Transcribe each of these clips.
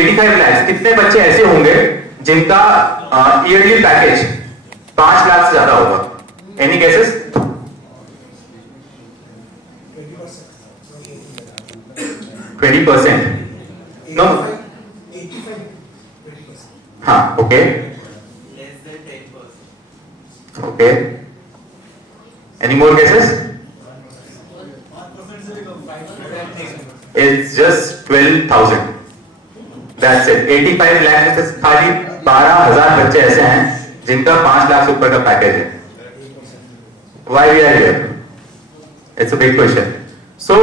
85 लाख कितने बच्चे ऐसे होंगे जिनका ईयरली पैकेज 5 लाख से ज्यादा होगा? Any guesses? 20%? नो, हाँ, okay, okay, any more guesses? It's just 12,000. That's it. 85 lakh में से खाली 12,000 बच्चे ऐसे हैं जिनका 5 लाख से ऊपर का पैकेज है. Why we are here? It's a big question. So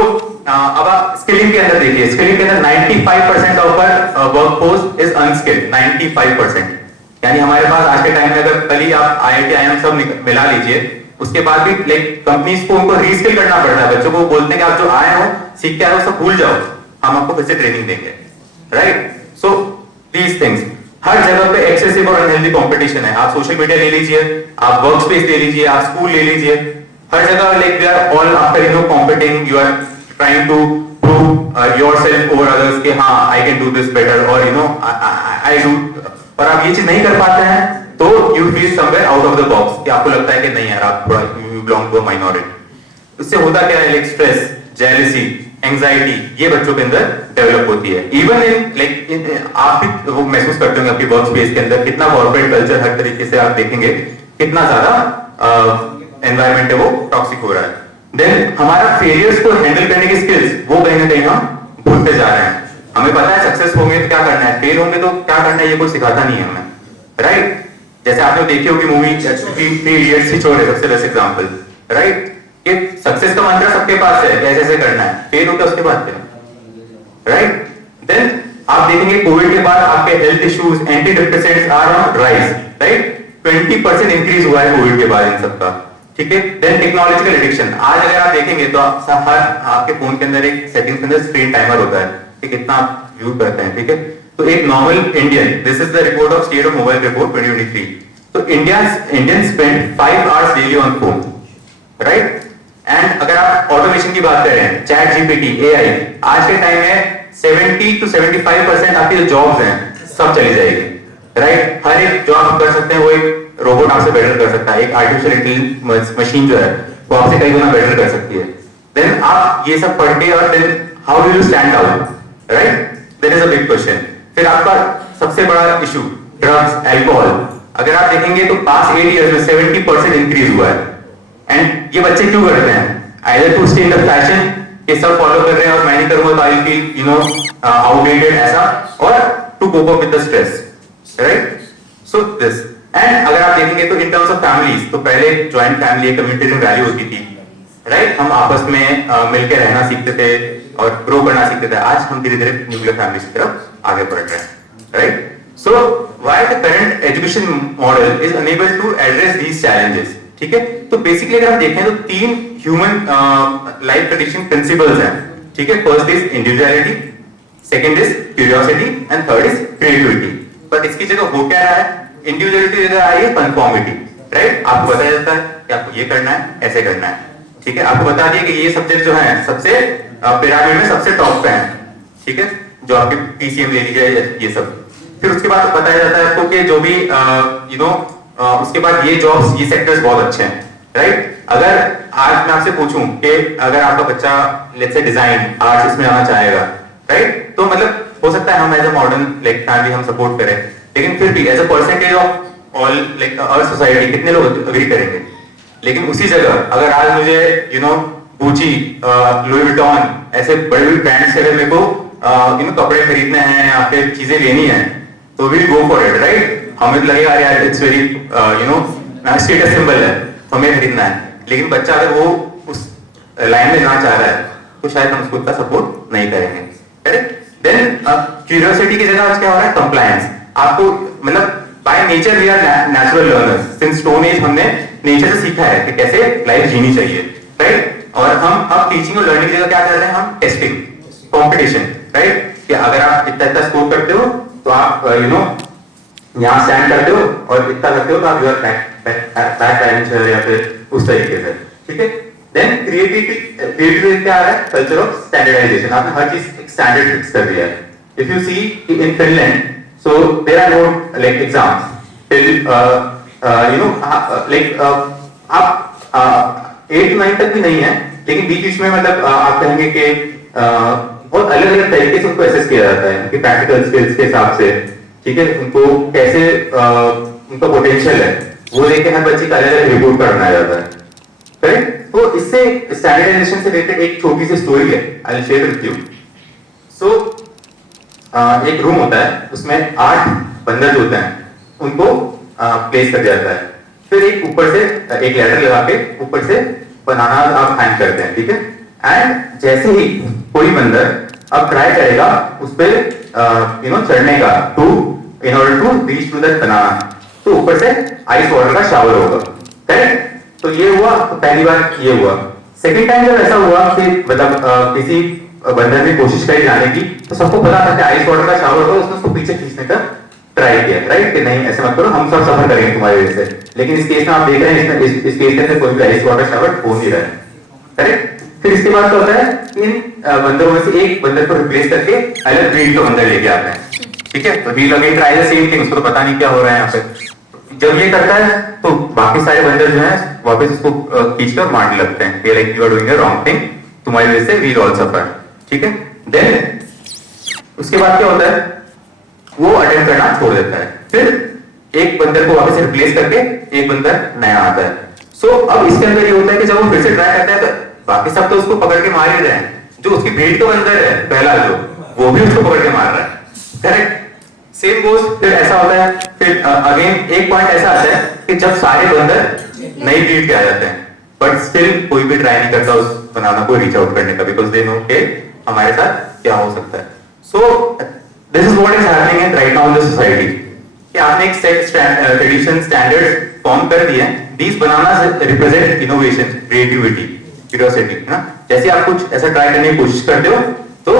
अब आप स्किलिंग के अंदर देखिए. स्किलिंग के अंदर 95% of our workforce is unskilled. 95%. यानी हमारे पास आज के टाइम में अगर कल ही आप IIT IIM सब मिला लीजिए, उसके बाद भी लाइक कंपनीज को उनको रीस्किल करना पड़ता है. बच्चों को बोलते हैं कि आप जो आए हो सीख के आए हो सब भूल जाओ, हम आपको फिर से ट्रेनिंग देंगे. राइट? So these things. हर जगह पे एक्सेसिव और अनहेल्दी कंपटीशन है. आप सोशल मीडिया ले लीजिए, आप वर्क स्पेस ले लीजिए, आप स्कूल ले लीजिए, हर जगह like we are all after competing. You are trying to prove yourself over others कि हाँ I can do this better और आई डू. और आप ये चीज नहीं कर पाते हैं तो you feel somewhere out of the box, कि आपको लगता है कि नहीं यार आप थोड़ा you belong to a minority. उससे होता क्या है, लाइक स्ट्रेस, जेलसी, एंजाइटी, ये बच्चों के अंदर डेवलप होती है. इवन इन लाइक आप भी वो महसूस करते होंगे आपकी वर्क स्पेस के अंदर कितना कॉर्पोरेट कल्चर हर तरीके से आप देखेंगे कितना ज्यादा एनवायरनमेंट है वो टॉक्सिक हो रहा है. देन हमारा फेलियर्स को हैंडल करने की स्किल्स वो कहीं ना कहीं हम भूलते जा रहे हैं. हमें पता है सक्सेस होंगे तो क्या करना है, फेल होंगे तो क्या करना है, ये कोई सिखाता नहीं है हमें. राइट? जैसे आपने देखी होगी मूवी 3 इडियट्स ही छोड़े सबसे बेस्ट एग्जांपल. राइट? कि सक्सेस का मंत्र सबके पास है, कैसे ऐसे करना है, फेल होगा उसके बाद क्या. राइट? देन आप देखेंगे कोविड के बाद आपके health issues, anti depressants are on rise. Right? 20% increase हुआ है कोविड के बाद इन सबका. ठीक है? Then technological addiction. आज अगर आप देखेंगे तो हर आपके फोन के अंदर एक सेटिंग्स के अंदर स्क्रीन टाइमर होता है कि कितना आप यूज करते हैं. ठीक है? तो एक normal Indian, this is the report of state of mobile report 2023. तो Indian spend 5 hours daily on phone. Right? And अगर आप ऑटोमेशन की बात कर रहे हैं, चैट जीपीटी, एआई, आज के टाइम में 70 to 75% आपकी जो जॉब्स हैं सब चली जाएगी. राइट? हर एक जॉब आप कर सकते हैं वो एक रोबोट आपसे बेटर कर सकता है. एक आर्टिफिशियल इंटेलिजेंस मशीन जो है वो आपसे कई गुना बेटर कर सकती है. देन आप ये सब पढ़ के और then how do you stand out? Right? That is a big question. फिर आपका सबसे बड़ा इशू ड्रग्स, अल्कोहल. अगर आप देखेंगे तो पास्ट 8 इयर्स में 70% इंक्रीज हुआ है. एंड ये बच्चे क्यों करते हैं? Either to stay in the fashion, ये सब फॉलो कर रहे हैं और मैं नहीं करूंगा तो आई फील आउटडेटेड ऐसा, और to cope up with the stress. Right? So this. And अगर आप देखेंगे तो इन टर्म्स ऑफ फैमिलीज, तो पहले जॉइंट फैमिली कम्युनिटी में वैल्यू होती थी. राइट? हम आपस में मिलकर रहना सीखते थे और ग्रो करना सीखते थे. आज हम धीरे धीरे न्यूक्लियर फैमिली की तरफ आगे बढ़ रहे हैं. Right? So why the current education model is unable to address these challenges. ठीक है? तो बेसिकली अगर हम देखें तो 3 ह्यूमन लाइफ कंडीशन प्रिंसिपल्स हैं. ठीक है? First is individuality, second is curiosity and third is creativity. पर इसकी जगह हो क्या रहा है? इंडिविजुअलिटी जगह आई है कंफर्मिटी. राइट? आपको बताया जाता है कि आपको ये करना है, ऐसे करना है. ठीक है? आपको बता दिया कि ये सब्जेक्ट जो है सबसे पिरामिड में सबसे टॉप पे है. ठीक है? जो आपके पीसीएम ले लीजिए ये सब. फिर उसके बाद बताया जाता है आपको कि जो भी उसके बाद ये जॉब्स, ये सेक्टर्स बहुत अच्छे हैं. राइट? अगर आज मैं आपसे पूछूं कि अगर आपका बच्चा लेट्स से डिजाइन, आर्ट्स इसमें आना चाहेगा, राइट? तो मतलब हो सकता है हम as a modern like family हम सपोर्ट करें, लेकिन फिर भी as a percentage of all like our society कितने लोग अग्री करेंगे? लेकिन उसी जगह अगर आज मुझे गुची, लुई विटॉन ऐसे बड़े बड़े ब्रांड्स के मेरे को कपड़े खरीदने हैं या फिर चीजें लेनी है तो will go for it. Right? हमें लगेगा यार इट्स वेरी स्टेटस सिंबल है, हमें खरीदना है. लेकिन बच्चा अगर वो उस लाइन में जाना चाह रहा है तो शायद हम उसको उतना सपोर्ट नहीं करेंगे. करेक्ट? देन क्यूरियोसिटी की जगह आज क्या हो रहा है? कंप्लायंस. आपको मतलब by nature we are natural learners. Since stone age हमने नेचर से सीखा है कि कैसे लाइफ जीनी चाहिए. राइट? और हम अब टीचिंग और लर्निंग की जगह क्या कर रहे हैं? हम टेस्टिंग, कंपटीशन. राइट? कि अगर आप इतना इतना स्कोर करते हो तो आप यहाँ स्टैंड करते हो और इतना करते हो तो आप बैक डायमेंशन या फिर उस तरीके से. ठीक है? देन क्रिएटिविटी क्या आ रहा है? Culture of standardisation. आपने हर चीज एक स्टैंडर्ड फिक्स कर दिया है. if you see in Finland, so there are no like exams till आप 8-9 तक भी नहीं है, लेकिन बीच बीच में मतलब आप कहेंगे कि बहुत अलग अलग तरीके से उनको एसेस किया जाता है, उनकी प्रैक्टिकल स्किल्स के हिसाब से, ठीक है, उनको कैसे उनका पोटेंशियल है वो लेके हर बच्चे का अलग अलग रिपोर्ट कार्ड बनाया जाता है, करेक्ट। तो इससे स्टैंडर्डाइजेशन से रिलेटेड एक छोटी सी स्टोरी है, I will share with you. So एक रूम होता है, उसमें 8 बंदर जो होते हैं उनको प्लेस कर दिया जाता है, फिर एक ऊपर से एक लैडर लगा के ऊपर से बनाना आप हैंग करते हैं, ठीक है। एंड जैसे ही कोई बंदर अब ट्राई करेगा उस पर चढ़ने का to in order to reach to that banana, तो ऊपर से आइस वाटर का शावर होगा, करेक्ट। तो ये हुआ, तो पहली बार ये हुआ। सेकेंड टाइम जब ऐसा हुआ कि मतलब किसी बंदर ने कोशिश करी जाने की, तो सबको पता था कि आइस वाटर का शावर होगा, उसने उसको पीछे खींचने का ट्राई किया, राइट, कि नहीं ऐसे मत करो, हम सब सफर करेंगे तुम्हारी वजह से। लेकिन इस केस में आप देख रहे हैं इस केस के अंदर कोई भी आइस वाटर शावर हो नहीं रहा है, करेक्ट। फिर इसके बाद क्या होता है, इन बंदरों में से एक बंदर को रिप्लेस करके अलग ब्रीड का बंदर लेके आते हैं, ठीक है। तो we again try the same thing, उसको तो पता नहीं क्या हो रहा है यहाँ पे। जब ये करता है तो बाकी सारे बंदर जो है वापस उसको खींचकर मारने लगते हैं, ये like you are doing a wrong thing, तुम्हारी वजह से वी ऑल सफर, ठीक है। देन उसके बाद क्या होता है, वो अटेम्प्ट करना छोड़ देता है, फिर एक बंदर को वापस रिप्लेस करके एक बंदर नया आता है। सो अब इसके अंदर ये होता है कि जब वो फिर से ट्राई करता है तो बाकी सब तो उसको पकड़ के मार ही रहे हैं, जो उसकी ब्रीड का बंदर है पहला जो, वो भी उसको पकड़ के मार रहा है, करेक्ट। सेम गोस, फिर ऐसा होता है, फिर अगेन एक पॉइंट ऐसा आता है कि जब सारे बंदर नई ब्रीड के आ जाते हैं, बट स्टिल कोई भी ट्राई नहीं करता उस बनाना को रीच आउट करने का, बिकॉज दे नो के हमारे साथ क्या हो सकता है। सो this is what is happening in right now in the society, कि आपने एक सेट ट्रेडिशन स्टैंडर्ड्स फॉर्म कर दिए हैं। These bananas represent innovation, creativity, curiosity, है ना। जैसे आप कुछ ऐसा ट्राई करने की कोशिश करते हो तो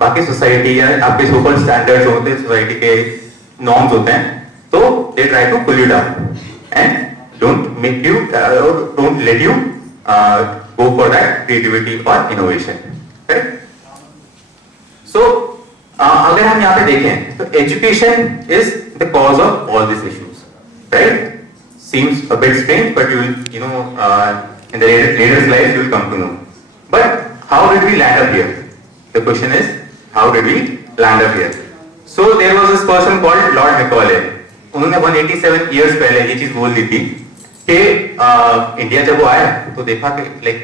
बाकी सोसाइटी या आपके सोकल स्टैंडर्ड्स होते हैं, सोसाइटी के नॉर्म्स होते हैं, तो they try to pull you down and don't make you don't let you go for that creativity और इनोवेशन, करेक्ट। सो अगर हम यहाँ पे देखें तो education is the cause of all this issues, right. Seems a bit strange, but you know in the later slides you will come to know. But how did we land up here? The question is, how did we land up here? So there was this person called Lord Macaulay. उन्होंने 187 years पहले ये चीज बोल दी थी कि India जब वो आया तो देखा कि like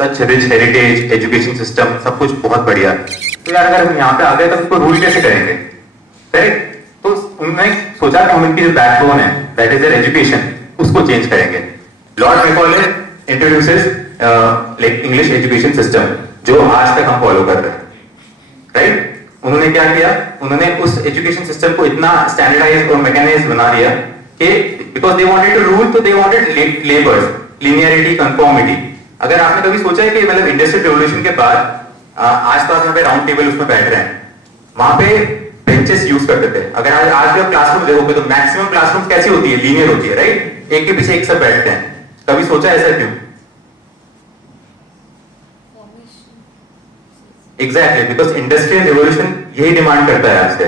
such rich heritage, education system, सब कुछ बहुत बढ़िया, तो यार अगर हम यहाँ पे आ गए तो उसको रूल कैसे करेंगे, करेक्ट। तो उन्होंने सोचा कि हम इनकी जो बैकबोन है, दैट इज देयर एजुकेशन, उसको चेंज करेंगे। Lord Macaulay introduces like English education system, जो आज तक हम फॉलो कर रहे हैं, राइट। उन्होंने क्या किया, उन्होंने उस एजुकेशन सिस्टम को इतना स्टैंडर्डाइज और मैकेनाइज बना दिया कि because they wanted to rule, तो they wanted labours, linearity, conformity. अगर आपने कभी सोचा है कि मतलब इंडस्ट्रियल रेवोल्यूशन के बाद आज तो आप यहाँ पे राउंड टेबल उसमें बैठ रहे हैं, वहां पे बेंचेस यूज करते थे। अगर आज भी आप क्लासरूम देखोगे तो मैक्सिमम क्लासरूम कैसी होती है, लीनियर होती है, राइट, एक के पीछे एक सब बैठते हैं। कभी सोचा ऐसा क्यों? एग्जैक्टली, बिकॉज इंडस्ट्रियल रिवोल्यूशन यही डिमांड करता है आपसे,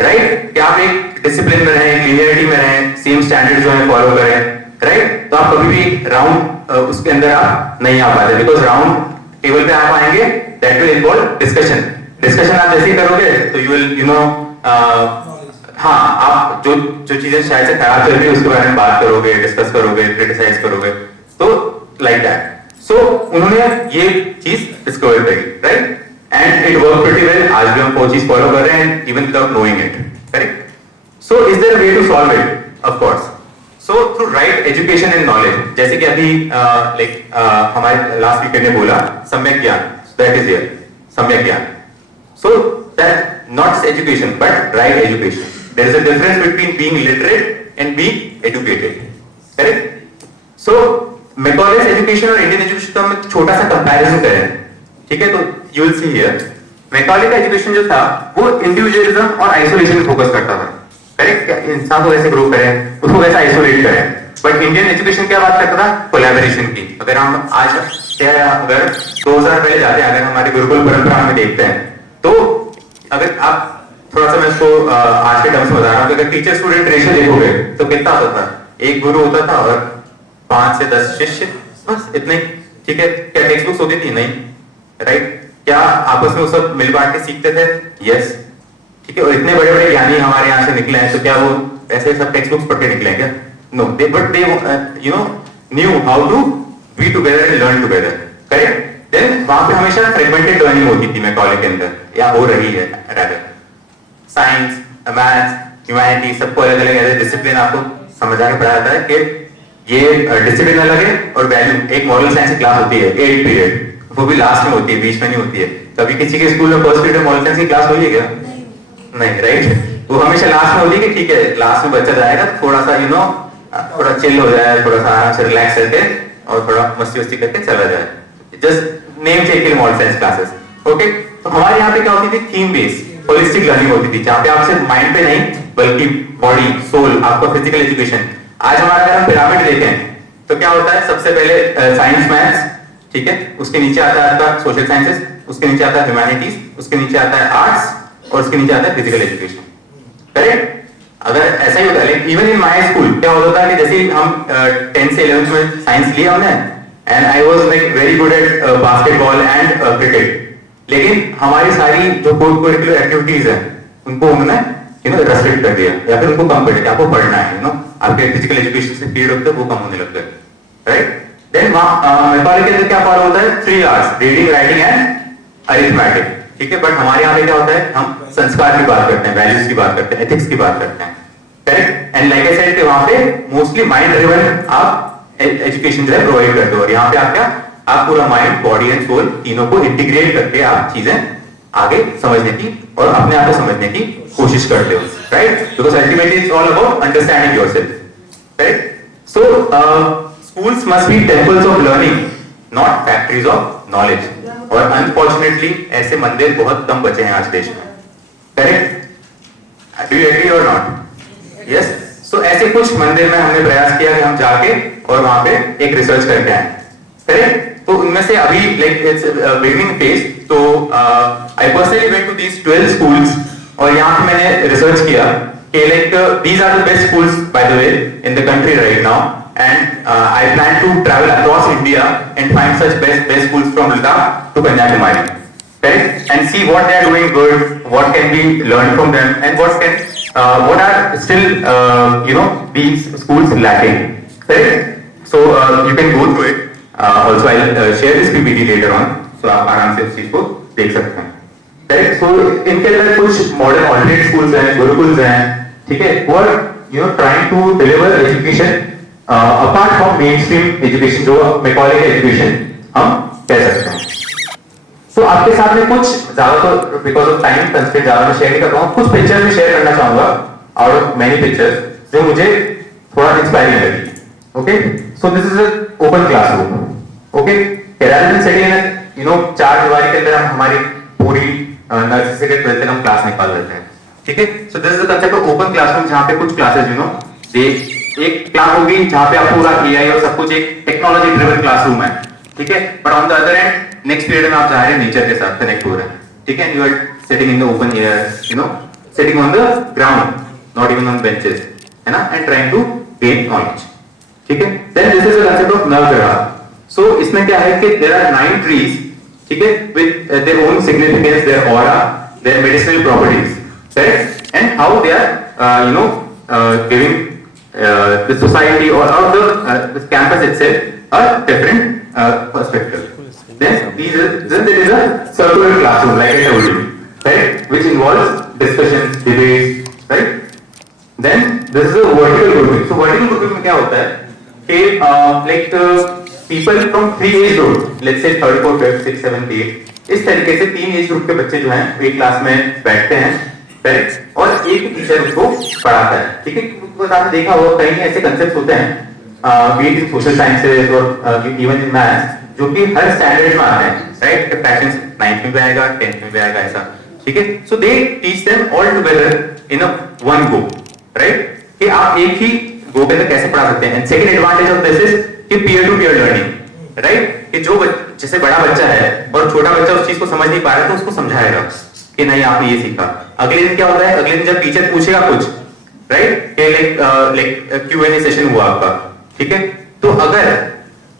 राइट, कि आप एक डिसिप्लिन में रहें, लीनियरिटी में रहें, सेम स्टैंडर्ड जो है फॉलो करें, राइट। तो आप कभी भी राउंड उसके अंदर आप नहीं आ पाते, बिकॉज राउंड टेबल पे आप आएंगे, दैट विल इन्वॉल्व डिस्कशन आप जैसे ही करोगे तो यू विल हाँ, आप जो चीजें शायद से खराब चल रही है उसके बारे में बात करोगे, डिस्कस करोगे, क्रिटिसाइज करोगे, तो लाइक दैट। सो उन्होंने ये चीज डिस्कवर करी, right, and it work pretty well. आज भी हम वो चीज फॉलो कर रहे हैं even without knowing it, correct. So is there a way to solve it? Of course. So through right education and knowledge, जैसे कि अभी हमारे लास्ट स्पीकर ने बोला सम्यक ज्ञान, दैट इज हियर, सम्यक ज्ञान। So that not education but right education. There is a difference between being literate and being educated, correct? So Macaulay's education और Indian education का हम एक छोटा सा कंपैरिजन करें, ठीक है, तो you will see here Macaulay का एजुकेशन जो था वो इंडिविजुअलिज्म और आइसोलेशन पे फोकस करता था, करेक्ट। इंसान को कैसे ग्रो करें, उसको कैसे आइसोलेट करें। बट इंडियन एजुकेशन क्या बात करता था? कोलैबोरेशन की। अगर हम आज अगर 2000 पहले जाते हैं, अगर हमारी गुरुकुल परंपरा में देखते हैं, तो अगर आप थोड़ा सा मैं इसको आज के टर्म्स में बता रहा हूँ। अगर टीचर स्टूडेंट रेशियो देखोगे तो कितना होता था, एक गुरु होता था और 5 से 10 शिष्य, बस इतने ही। ठीक है, क्या टेक्स्ट बुक्स होती थी? नहीं, राइट। क्या आपस में वो सब मिल बांट के सीखते थे? यस। ठीक है, और इतने बड़े बड़े ज्ञानी हमारे यहाँ से निकले हैं, तो क्या वो ऐसे सब टेक्स्ट बुक्स पढ़ के निकले हैं क्या? No, but they you know knew how to be together and learn together, correct. Then वहां पे हमेशा फ्रेगमेंटेड लर्निंग होती थी मैकॉले के अंदर, या हो रही है रादर। साइंस, मैथ्स, ह्यूमैनिटी, सबको अलग अलग एज डिसिप्लिन आपको समझा के पढ़ाया जाता है कि ये डिसिप्लिन अलग है और वैल्यू। एक मॉरल साइंस की क्लास होती है 8 पीरियड, वो भी लास्ट में होती है, बीच में नहीं होती है। कभी किसी के स्कूल में फर्स्ट पीरियड मॉरल साइंस की क्लास हुई है क्या? नहीं, राइट। वो हमेशा लास्ट में होती है कि ठीक है, लास्ट में बच्चा जाएगा थोड़ा सा थोड़ा चिल हो जाए, थोड़ा सा आराम से रिलैक्स करके और थोड़ा मस्ती वस्ती करके चला जाए। Just name check in moral science classes, okay. तो हमारे यहाँ पे क्या होती थी? थीम बेस्ड होलिस्टिक लर्निंग होती थी, जहाँ पे आप सिर्फ माइंड पे नहीं बल्कि बॉडी, सोल, आपका फिजिकल एजुकेशन। आज हमारा अगर हम पिरामिड देखें तो क्या होता है? सबसे पहले साइंस, मैथ्स, ठीक है, उसके नीचे आता है आपका सोशल साइंसेस, उसके नीचे आता है ह्यूमैनिटीज, उसके नीचे आता है आर्ट्स और उसके नीचे आता है फिजिकल एजुकेशन, करेक्ट। अगर ऐसा ही होता है, इवन इन माय स्कूल क्या होता था कि जैसे हम 10th से 11th में साइंस लिया हमने, and I was like very good at basketball and cricket, लेकिन हमारी सारी जो को करिकुलर एक्टिविटीज है उनको उन्होंने रेस्ट्रिक्ट कर दिया, या फिर उनको कम कर दिया। आपको पढ़ना है, आपके फिजिकल एजुकेशन से पीरियड होते हैं वो कम होने लग गए, राइट। देन मैकॉले के अंदर क्या फॉलो होता है? 3 hours reading, writing and arithmetic, ठीक है। बट हमारे यहाँ पे क्या होता है? हम संस्कार की बात करते हैं, वैल्यूज की बात करते हैं, एथिक्स की बात करते हैं, correct. And like I said कि वहां पे मोस्टली माइंड ड्रिवन आप एजुकेशन जो है प्रोवाइड करते हो, और यहाँ पे आप क्या, आप पूरा माइंड, बॉडी एंड सोल तीनों को इंटीग्रेट करके आप चीजें आगे समझने की और अपने आप को समझने की कोशिश करते हो, right. Because ultimately it's all about understanding yourself, right. So schools must be temples of learning, not factories of knowledge. और अनफॉर्चुनेटली ऐसे मंदिर बहुत कम बचे हैं आज देश में, करेक्ट। डू यू एग्री और नॉट? यस। सो ऐसे कुछ मंदिर में हमने प्रयास किया कि हम जाके और वहां पे एक रिसर्च करके आए, करेक्ट। तो उनमें से अभी लाइक इट्स बिगिनिंग फेज, तो I personally went to these 12 schools, और यहाँ पे मैंने रिसर्च किया कि like these are the best schools by the way in the country right now, and I plan to travel across India and find such best schools from Ladakh to Kanyakumari, correct, and see what they are doing good, what can be learned from them, and what are still these schools lacking, correct. So you can go through it. Also I'll share this PPT later on, so आप आराम से इस चीज को देख सकते हैं, correct. So इनके अंदर कुछ मॉडर्न ऑल्टरनेट स्कूल्स हैं, गुरुकुल्स हैं, ठीक है, वो trying to deliver education apart from main stream education, जो मैकॉले के एजुकेशन हम कह सकते हैं। तो आपके साथ में कुछ ज्यादा, तो बिकॉज ऑफ टाइम कंस्ट्रेंट ज्यादा मैं शेयर नहीं कर रहा हूँ, कुछ पिक्चर्स में शेयर करना चाहूंगा आउट ऑफ मेनी पिक्चर्स जो मुझे थोड़ा इंस्पायरिंग लगी, okay. So this is a open classroom, okay. rather than sitting in a 4 दीवारी के अंदर हम हमारी पूरी नर्सरी से 12th तक हम क्लास निकाल देते हैं, ठीक है। सो this is the concept of open classroom, जहां पे कुछ क्लासेस दे एक क्लास होगी जहां पे आप पूरा एआई और सब कुछ एक टेक्नोलॉजी ड्रिवन क्लासरूम है, ठीक है। But on the other and next period में आप जा रहे हैं नेचर के साथ कनेक्ट हो रहे हैं, ठीक है। You are sitting in the open air, sitting on the ground, not even on benches, है ना, and trying to gain knowledge, ठीक है। Then this is the concept of Navagraha. So इसमें क्या है कि देयर आर 9 ट्रीज, ठीक है, with their own significance, their aura, their medicinal properties, correct, and how they are giving the society or the campus itself a different perspective. Then there is a circular classroom, like I told you, right, which involves discussions, debates, right. Then this is a vertical grouping. So vertical grouping में क्या होता है कि like people from 3 age group, let's say 3rd, 4th, 5th, 6th, 7th, 8th, इस तरीके से 3 age group के बच्चे जो हैं एक क्लास में बैठते हैं, करेक्ट, और एक टीचर उसको पढ़ाता है, ठीक है। आपने देखा होगा कई ऐसे कंसेप्ट होते हैं बीट इन सोशल साइंसेज और इवन इन मैथ्स, जो कि हर स्टैंडर्ड में आते हैं, राइट। फ्रैक्शंस 9th में भी आएगा, 10th में भी आएगा, ऐसा, ठीक है। So they teach them all together in a one go, right, कि आप एक ही गो के अंदर कैसे पढ़ा सकते हैं। And second advantage of this is कि peer to peer learning, right, कि जो जैसे बड़ा बच्चा है और छोटा बच्चा उस चीज को समझ नहीं पा रहा है तो उसको समझाएगा कि नहीं आपने ये सीखा, अगले दिन क्या होता है, अगले दिन जब टीचर पूछेगा कुछ, राइट, कि लाइक Q&A सेशन हुआ आपका, ठीक है, तो अगर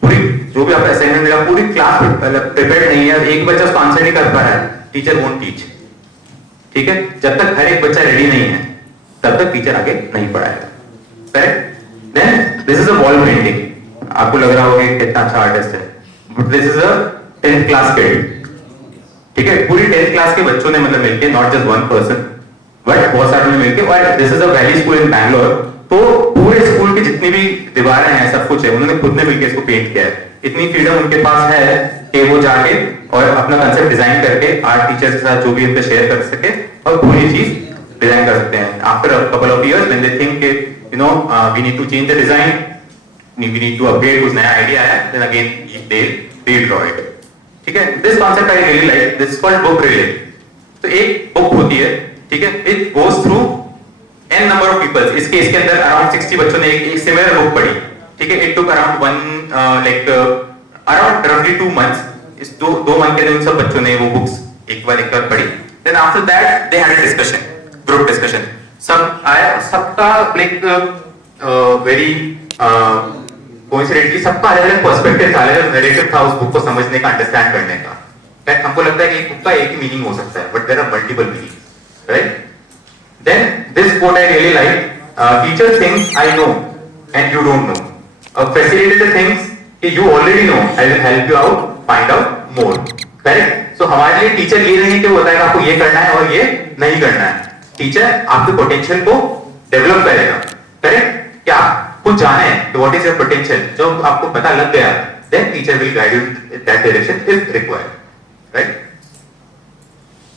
पूरी जो भी आपका असाइनमेंट मिला पूरी क्लास प्रिपेयर्ड नहीं है, एक बच्चा उसको आंसर नहीं कर पा रहा है, टीचर वोंट टीच, ठीक है, जब तक हर एक बच्चा रेडी नहीं है तब तक टीचर आगे नहीं पढ़ाएगा, correct. Then this is a wall painting, आपको लग रहा होगा कितना अच्छा आर्टिस्ट है, but this is a 10th class kid, ठीक है, पूरी 10th क्लास के बच्चों ने मतलब मिलके, not just one person but बहुत सारे ने मिलके, और this is a valley school इन बैंगलोर, तो पूरे स्कूल की जितनी भी दीवारें हैं सब कुछ है उन्होंने खुद ने मिलके इसको पेंट किया है। इतनी फ्रीडम उनके पास है कि वो जाके और अपना कंसेप्ट डिजाइन करके आर्ट टीचर के साथ जो भी उनसे शेयर कर सके और पूरी चीज डिजाइन कर सकते हैं। After a couple of years when they think you know we need to change the design, we need to upgrade, कुछ नया आइडिया है, then again they redraw it, ठीक है। This concept I really like, this is called book relay. तो एक book होती है, ठीक है, it goes through n number of peoples, इस केस के अंदर अराउंड 60 बच्चों ने एक सिमिलर बुक पढ़ी, ठीक है, इट टुक अराउंड अराउंड रफली 2 मंथ्स, इस दो मंथ के दिन सब बच्चों ने वो बुक्स एक बार पढ़ी। Then after that they had a discussion, group discussion, सब आया, सबका लाइक वेरी कोइंसिडेंटली सबका अलग अलग पर्सपेक्टिव था, अलग नैरेटिव था उस बुक को समझने का, अंडरस्टैंड करने का। हमको लगता है कि एक बुक का एक ही मीनिंग हो सकता है, but there are multiple meanings, right. Then this quote I really like, teacher thinks I know and you don't know. A facilitator thinks कि you already know, I will help you out, find out more. Correct? So हमारे लिए teacher ये नहीं कि वो बताएगा आपको ये करना है और ये नहीं करना है। टीचर आपके पोटेंशियल को डेवलप करेगा, करेक्ट? कि आप कुछ जाने कि what is your potential, जब आपको पता लग गया, then teacher will guide you in that direction if required, right?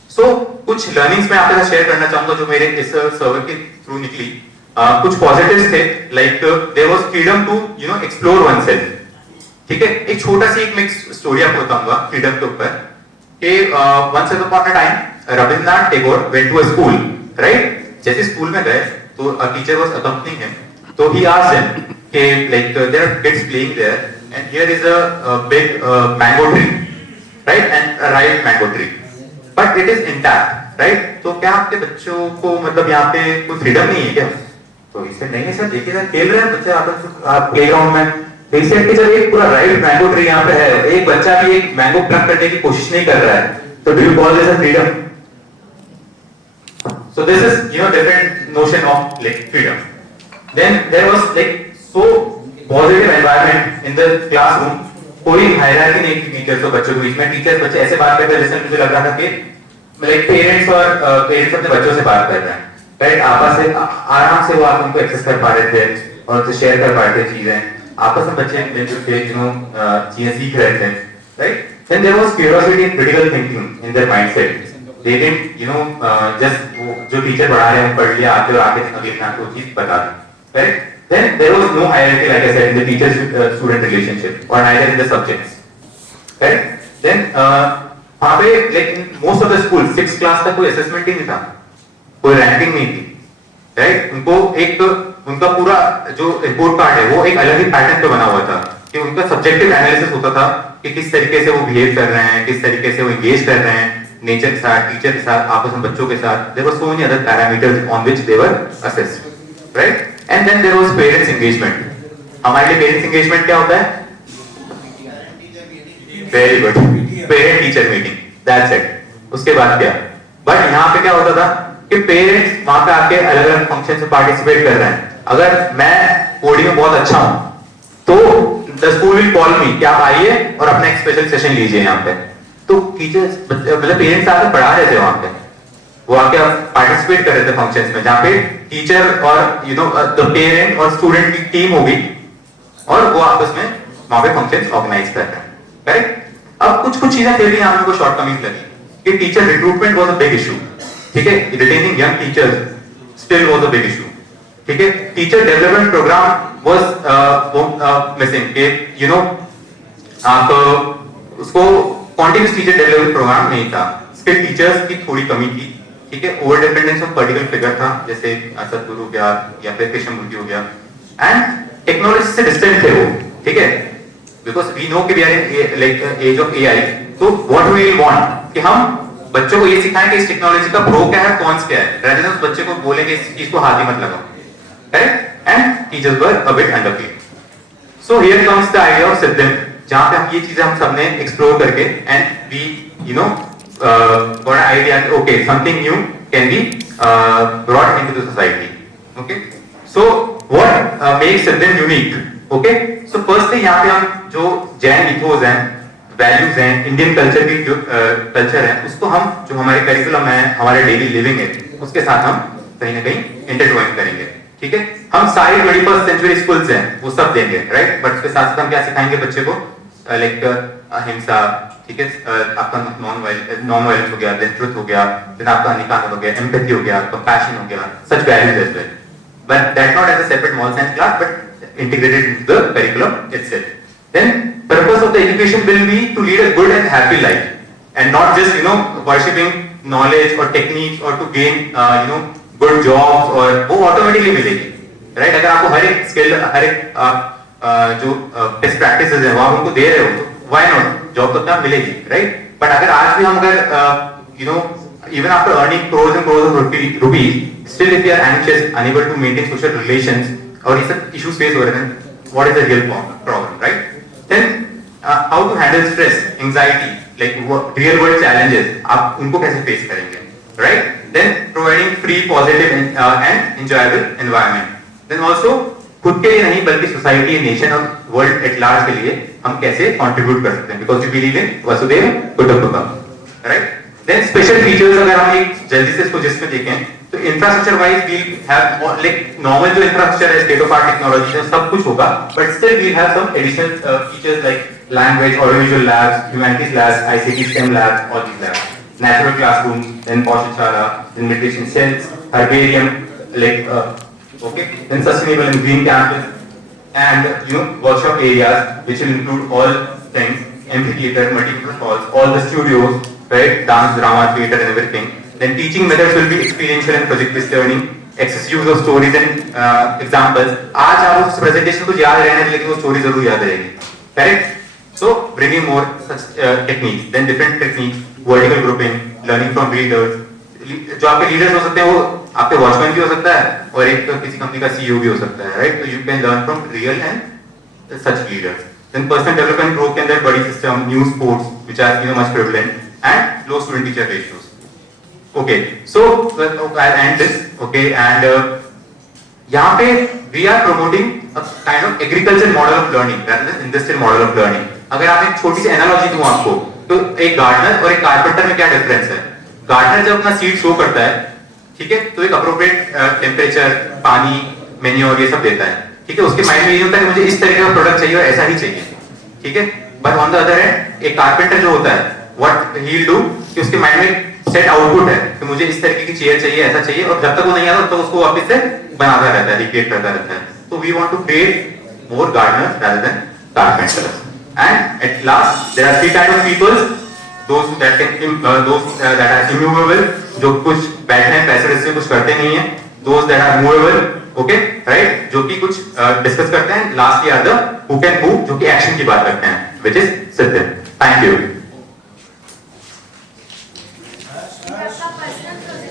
So, कुछ लर्निंग्स मैं आपके साथ शेयर करना चाहूंगा जो मेरे इस सर्वे के थ्रू निकली। कुछ पॉजिटिव्स थे, like there was freedom to you know explore oneself, ठीक है। एक छोटा सी एक मिक्स स्टोरी आपको बताऊंगा फ्रीडम के ऊपर कि once upon a time Rabindranath Tagore went to a school, right. जैसे स्कूल में गए तो a teacher was accompanying him, तो ही आस्क्ड हिम कि like there are kids playing there and here is a big mango tree, right, and a right mango tree, but it is intact, right. तो क्या आपके बच्चों को मतलब यहाँ पे कोई फ्रीडम नहीं है क्या? तो इसे नहीं सर, देखिए सर खेल रहे हैं बच्चे आप प्लेग्राउंड में, तो इसे कि जब एक पूरा राइट मैंगो ट्री यहाँ पे है, एक बच्चा भी एक मैंगो प्लक करने की कोशिश नहीं कर रहा है, तो do you call this a freedom? So this is you know different notion of like freedom. Then there was like so positive environment in the classroom, कोई हायरार्की नहीं थी टीचर्स और बच्चों के बीच में। टीचर्स बच्चे ऐसे बात करते हैं जैसे मुझे लग रहा था कि लाइक पेरेंट्स अपने बच्चों से बात कर रहे हैं, राइट। आपस में आराम से वो आप उनको एक्सेस कर पा रहे थे और उनसे शेयर कर पा रहे थे चीजें, आपस में बच्चे मिलजुल के यू नो चीजें सीख रहे थे, right. Then there was curiosity and critical thinking in their mindset, they didn't you know just जो टीचर पढ़ा रहे हैं पढ़ लिया आके और आगे अगले दिन को चीज बता दी, right. Then there was no hierarchy, like I said, in the teacher-student relationship, or neither in the subjects. Right? Then वहाँ पे like in most of the schools, 6th class तक कोई assessment ही नहीं था, कोई ranking नहीं थी, right? उनको एक उनका पूरा जो report card है वो एक अलग ही पैटर्न पे बना हुआ था कि उनका subjective analysis होता था कि किस तरीके से वो behave कर रहे हैं, किस तरीके से वो engage कर रहे हैं नेचर के साथ, टीचर के साथ, आपस में बच्चों के साथ। There were so many other parameters on which they were assessed, right? And then there was parents engagement. हमारे लिए parents engagement क्या होता है? Very good. Parent teacher meeting. That's it. उसके बाद क्या? But यहाँ पे क्या होता था कि parents वहाँ पे आके अलग अलग फंक्शन में पार्टिसिपेट कर रहे हैं। अगर मैं कोडिंग में बहुत अच्छा हूँ, तो the school will call me कि आप आइए और अपना एक स्पेशल सेशन लीजिए यहाँ पे। तो टीचर्स मतलब पेरेंट्स आके पढ़ा रहे थे वहाँ पे, वो आके पार्टिसिपेट कर रहे थे फंक्शंस में जहाँ पे टीचर और यू नो द पेरेंट और स्टूडेंट की टीम होगी और वो आपस में वहाँ पे फंक्शंस ऑर्गेनाइज कर रहे हैं, करेक्ट। अब कुछ चीजें फिर भी यहाँ पे शॉर्टकमिंग्स लगी कि teacher recruitment was a big issue, ठीक है। Retaining young teachers still was a big issue, ठीक है। Teacher development program was missing कि यू नो आप उसको कॉन्टिन्यूस टीचर डेवलपमेंट प्रोग्राम नहीं था, स्किल टीचर्स की थोड़ी कमी थी, ठीक है। Over dependence of particular figure था, जैसे सतगुरु हो गया या फिर कृष्णमूर्ति हो गया, एंड टेक्नोलॉजी से डिस्टेंट थे वो, ठीक है। बिकॉज वी नो कि we are in like age of AI, तो व्हाट वी वांट कि हम बच्चों को ये सिखाएं कि इस टेक्नोलॉजी का प्रो क्या है, कॉन्स क्या है, rather than उस बच्चे को बोले कि इस चीज को हाथ ही मत लगाओ, correct? And teachers were a bit underplayed. So here comes the idea of Siddham, जहां पे हम ये चीजें हम सबने एक्सप्लोर करके and we you know got an idea, okay, something new can be brought into the society. Okay, so what makes Siddham unique? Okay, so firstly यहाँ पे हम जो जैन इथोस हैं, वैल्यूज हैं, इंडियन कल्चर की जो कल्चर है, उसको हम जो हमारे करिकुलम है, हमारे डेली लिविंग है, उसके साथ हम कहीं ना कहीं इंटरज्वाइन करेंगे. ठीक है, हम सारी 21st सेंचुरी स्कूल्स हैं वो सब देंगे, राइट? बट उसके साथ साथ हम क्या सिखाएंगे बच्चे को? लाइक अहिंसा, ठीक है, आपका नॉन वायलेंस हो गया, देन ट्रुथ हो गया, देन आपका निकाह हो गया, एम्पैथी हो गया, कंपैशन हो गया, such values as well. But that not as a separate moral science class, but integrated into the curriculum itself. Then purpose of the education will be to lead a good and happy life, and not just worshipping knowledge or techniques or to gain good jobs, और वो automatically मिलेगी, right? अगर आपको हर एक skill, हर एक जो best practices है वो आप उनको दे रहे हो, तो why not? जॉब तो क्या मिलेगी, right? But अगर आज भी हम अगर even after earning crores and crores of rupees, still if we are anxious, unable to maintain social relations, और ये सब issues face हो रहे हैं, what is the real problem, right? Then how to handle stress, anxiety, like real world challenges, आप उनको कैसे face करेंगे, right? Then providing free, positive and enjoyable environment. Then also खुद के लिए नहीं बल्कि सोसाइटी, नेशन और वर्ल्ड एट लार्ज के लिए हम कैसे कंट्रीब्यूट कर सकते हैं, बिकॉज वी बिलीव इन वसुदेव कुटुंबकम, राइट? देन स्पेशल फीचर्स अगर हम एक जल्दी से इसको जिसमें देखें तो infrastructure wise we have like normal जो इंफ्रास्ट्रक्चर है, स्टेट ऑफ आर्ट टेक्नोलॉजी है, सब कुछ होगा, but still we have some additional features like language, audiovisual labs, humanities labs, ICT STEM labs, all these labs, natural classrooms, then पौधशाला, then meditation cells, herbarium, like okay, then sustainable and green campus, and workshop areas which will include all things, amphitheater, multiple halls, all the studios, right, dance, drama, theater and everything. Then teaching methods will be experiential and project-based learning, excess use of stories and examples. आज आप उस presentation को याद रहने लेकिन वो story जरूर याद रहेगी, correct? So bringing more such techniques, then different techniques, vertical grouping, learning from leaders. जो आपके लीडर्स हो सकते हैं वो आपके वॉचमैन भी हो सकता है और एक किसी कंपनी का सीईओ भी हो सकता है, राइट? तो you can learn from real and such leaders. Then personal development growth के अंदर बड़ी system, new sports which are much prevalent and low student teacher ratios. Okay, so I and this. Okay, and यहाँ पे we are promoting a kind of agriculture model of learning rather than industrial model of learning. अगर आप एक छोटी सी analogy दूं आपको, तो एक गार्डनर और एक कारपेंटर में क्या डिफरेंस है? गार्डनर जब अपना सीड शो करता है, ठीक है, तो एक अप्रोप्रिएट टेम्परेचर, पानी, मैन्योर ये सब देता है, ठीक है. उसके माइंड में ये होता है कि मुझे इस तरह का प्रोडक्ट चाहिए और ऐसा ही चाहिए, ठीक है. But on the other hand एक कारपेंटर जो होता है, व्हाट ही विल डू कि उसके माइंड में सेट आउटपुट है कि मुझे इस तरीके की चेयर चाहिए, ऐसा चाहिए, और जब तक वो नहीं आता तब तक उसको वापस से बनाता रहता है, रिपीट करता रहता है. तो we want to create more gardeners rather than carpenters. And at last there are three kind of peoples, those that are immovable, जो कुछ बैठे हैं पैसे से कुछ करते नहीं है. those that are movable, okay, right, जो कि कुछ डिस्कस करते हैं. lastly are the who can move, जो कि एक्शन की बात करते हैं, which is Siddham. Thank you.